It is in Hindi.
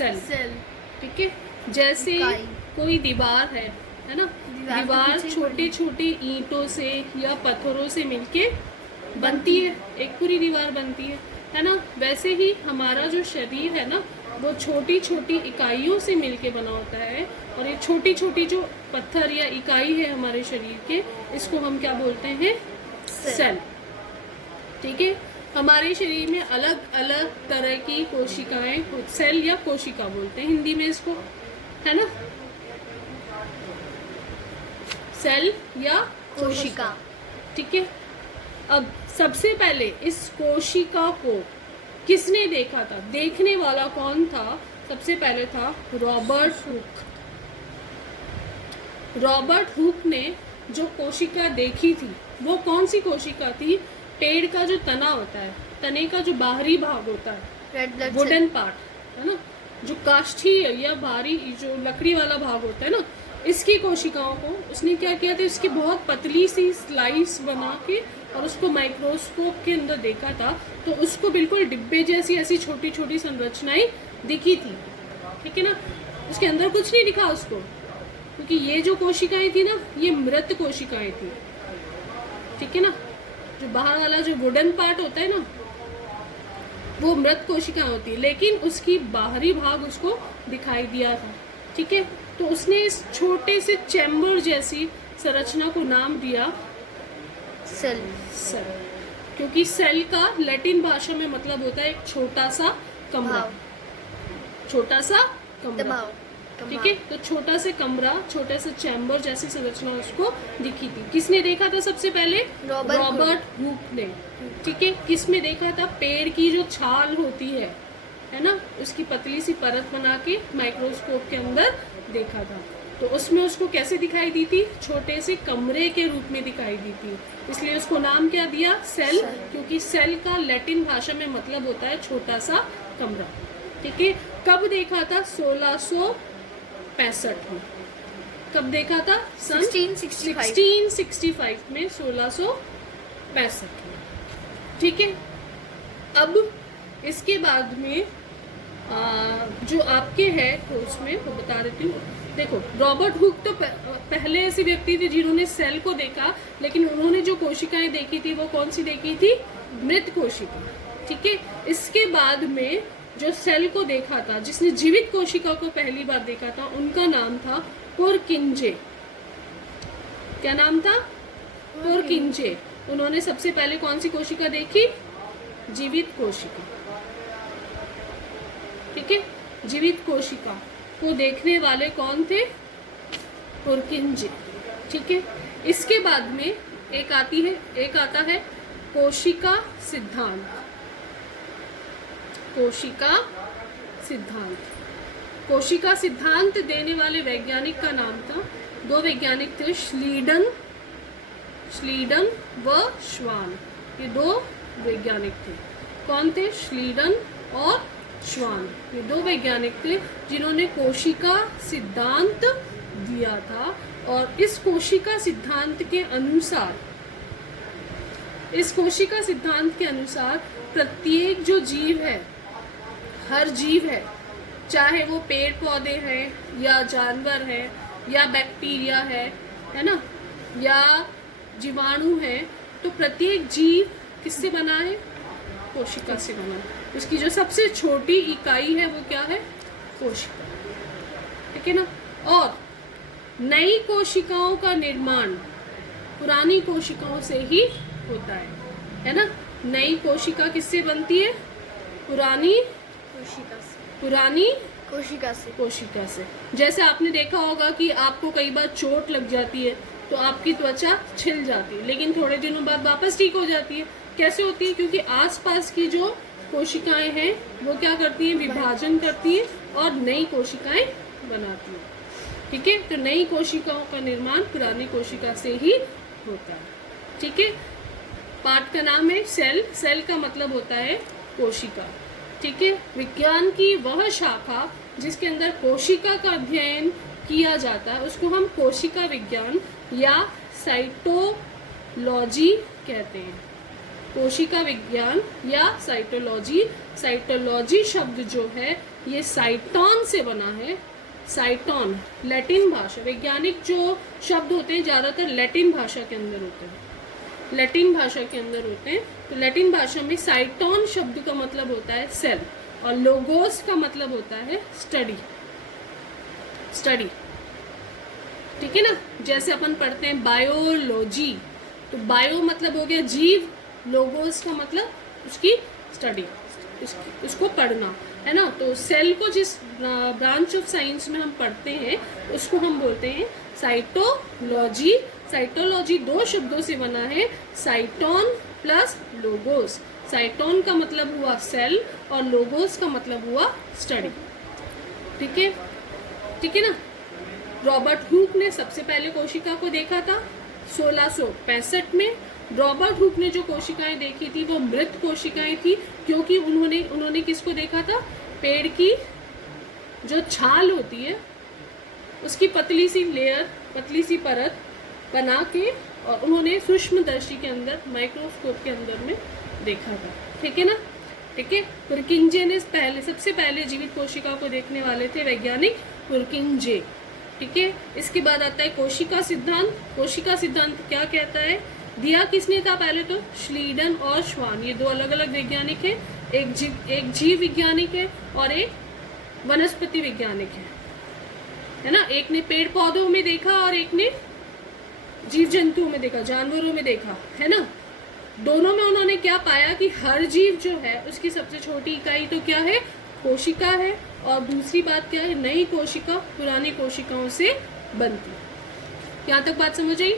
सेल। सेल। ठीक है, जैसे कोई दीवार है ना, दीवार छोटे छोटे ईंटों से या पत्थरों से मिलके बनती है, एक पूरी दीवार बनती है ना। वैसे ही हमारा जो शरीर है ना, वो छोटी छोटी इकाइयों से मिलके बना होता है, और ये छोटी छोटी जो पत्थर या इकाई है हमारे शरीर के, इसको हम क्या बोलते हैं? सेल। ठीक है, हमारे शरीर में अलग अलग तरह की कोशिकाएं, सेल या कोशिका बोलते हैं हिंदी में इसको, है ना, सेल या कोशिका। ठीक है, अब सबसे पहले इस कोशिका को किसने देखा था? देखने वाला कौन था? सबसे पहले था रॉबर्ट हुक। रॉबर्ट हुक ने जो कोशिका देखी थी, वो कौन सी कोशिका थी? पेड़ का जो तना होता है, तने का जो बाहरी भाग होता है, वुडन पार्ट है ना, जो काष्ठी या बाहरी जो लकड़ी वाला भाग होता है ना, इसकी कोशिकाओं को उसने क्या किया था? इसकी बहुत पतली सी स्लाइस बना के और उसको माइक्रोस्कोप के अंदर देखा था, तो उसको बिल्कुल डिब्बे जैसी ऐसी छोटी छोटी संरचनाएं दिखी थी। ठीक है ना, उसके अंदर कुछ नहीं दिखा उसको, क्योंकि ये जो कोशिकाएं थी ना, ये मृत कोशिकाएं थी। ठीक है ना, जो बाहर वाला जो वुडन पार्ट होता है ना, वो मृत कोशिकाएं होती है, लेकिन उसकी बाहरी भाग उसको दिखाई दिया था। ठीक है, तो उसने इस छोटे से चैम्बर जैसी संरचना को नाम दिया सेल। सेल, क्योंकि सेल का लैटिन भाषा में मतलब होता है एक छोटा सा कमरा, छोटा सा कमरा। ठीक है, तो छोटा सा कमरा, छोटा सा चैम्बर जैसी संरचना उसको दिखी थी। किसने देखा था सबसे पहले? रॉबर्ट हुक ने। ठीक है, किस में देखा था? पेड़ की जो छाल होती है ना, उसकी पतली सी परत बना के माइक्रोस्कोप के अंदर देखा था। तो उसमें उसको कैसे दिखाई दी थी? छोटे से कमरे के रूप में दिखाई दी थी, इसलिए उसको नाम क्या दिया? सेल, क्योंकि सेल का लैटिन भाषा में मतलब होता है छोटा सा कमरा। ठीक है, कब देखा था? 1665 में। कब देखा था? 1665 में, 1665 में। ठीक है, अब इसके बाद में जो आपके है कोर्स में वो बता देती हूँ। देखो, रॉबर्ट हुक तो पहले ऐसे व्यक्ति थे जिन्होंने सेल को देखा, लेकिन उन्होंने जो कोशिकाएं देखी थी वो कौन सी देखी थी? मृत कोशिका। ठीक है, इसके बाद में जो सेल को देखा था, जिसने जीवित कोशिका को पहली बार देखा था, उनका नाम था पुरकिंजे। क्या नाम था? पुरकिंजे। उन्होंने सबसे पहले कौन सी कोशिका देखी? जीवित कोशिका। ठीक है, जीवित कोशिका को देखने वाले कौन थे? पुरकिंजे। ठीक है, इसके बाद में एक आता है कोशिका सिद्धांत। कोशिका सिद्धांत। कोशिका सिद्धांत देने वाले वैज्ञानिक का नाम था, दो वैज्ञानिक थे, श्लीडन व श्वान। ये दो वैज्ञानिक थे। कौन थे? श्लीडन और श्वान। ये दो वैज्ञानिक थे जिन्होंने कोशिका सिद्धांत दिया था। और इस कोशिका सिद्धांत के अनुसार प्रत्येक जो जीव है, हर जीव है, चाहे वो पेड़ पौधे हैं या जानवर है या बैक्टीरिया है ना, या जीवाणु है, तो प्रत्येक जीव किससे बना है? कोशिका से बना है। उसकी जो सबसे छोटी इकाई है वो क्या है? कोशिका। ठीक है ना, और नई कोशिकाओं का निर्माण पुरानी कोशिकाओं से ही होता है ना। नई कोशिका किससे बनती है? पुरानी कोशिका से। जैसे आपने देखा होगा कि आपको कई बार चोट लग जाती है तो आपकी त्वचा छिल जाती है, लेकिन थोड़े दिनों बाद वापस ठीक हो जाती है। कैसे होती है? क्योंकि आसपास की जो कोशिकाएं हैं वो क्या करती हैं? विभाजन करती है और नई कोशिकाएं बनाती है। ठीक है, तो नई कोशिकाओं का निर्माण पुरानी कोशिका से ही होता है। ठीक है, पाठ का नाम है सेल। सेल का मतलब होता है कोशिका। ठीक है, विज्ञान की वह शाखा जिसके अंदर कोशिका का अध्ययन किया जाता है उसको हम कोशिका विज्ञान या साइटोलॉजी कहते हैं। कोशिका विज्ञान या साइटोलॉजी। साइटोलॉजी शब्द जो है ये साइटोन से बना है। साइटोन लैटिन भाषा, वैज्ञानिक जो शब्द होते हैं ज़्यादातर लैटिन भाषा के अंदर होते हैं, लैटिन भाषा के अंदर होते हैं। तो लैटिन भाषा में साइटोन शब्द का मतलब होता है सेल, और लोगोस का मतलब होता है स्टडी, स्टडी, ठीक है ना। जैसे अपन पढ़ते हैं बायोलॉजी, तो बायो मतलब हो गया जीव, लोगोस का मतलब उसकी स्टडी, उसको पढ़ना, है ना। तो सेल को जिस ब्रांच ऑफ साइंस में हम पढ़ते हैं उसको हम बोलते हैं साइटोलॉजी। साइटोलॉजी दो शब्दों से बना है, साइटोन प्लस लोगोस। साइटोन का मतलब हुआ सेल और लोगोस का मतलब हुआ स्टडी, ठीक है, ठीक है ना। रॉबर्ट हुक ने सबसे पहले कोशिका को देखा था 1665 में। रॉबर्ट हुक ने जो कोशिकाएं देखी थी वो मृत कोशिकाएं थी, क्योंकि उन्होंने किसको देखा था, पेड़ की जो छाल होती है उसकी पतली सी लेयर, पतली सी परत बना के, और उन्होंने सूक्ष्मदर्शी के अंदर, माइक्रोस्कोप के अंदर में देखा था, ठीक है ना, ठीक है। पुरकिंजे ने सबसे पहले जीवित कोशिका को देखने वाले थे वैज्ञानिक पुरकिंजे, ठीक है। इसके बाद आता है कोशिका सिद्धांत। कोशिका सिद्धांत क्या कहता है, दिया किसने था पहले, तो श्लीडन और श्वान, ये दो अलग अलग वैज्ञानिक हैं। एक जीव वैज्ञानिक है और एक वनस्पति वैज्ञानिक है ना। एक ने पेड़ पौधों में देखा और एक ने जीव जंतुओं में देखा, जानवरों में देखा, है ना। दोनों में उन्होंने क्या पाया कि हर जीव जो है उसकी सबसे छोटी इकाई तो क्या है, कोशिका है, और दूसरी बात क्या है, नई कोशिका पुरानी कोशिकाओं से बनती। यहाँ तक बात समझ आई।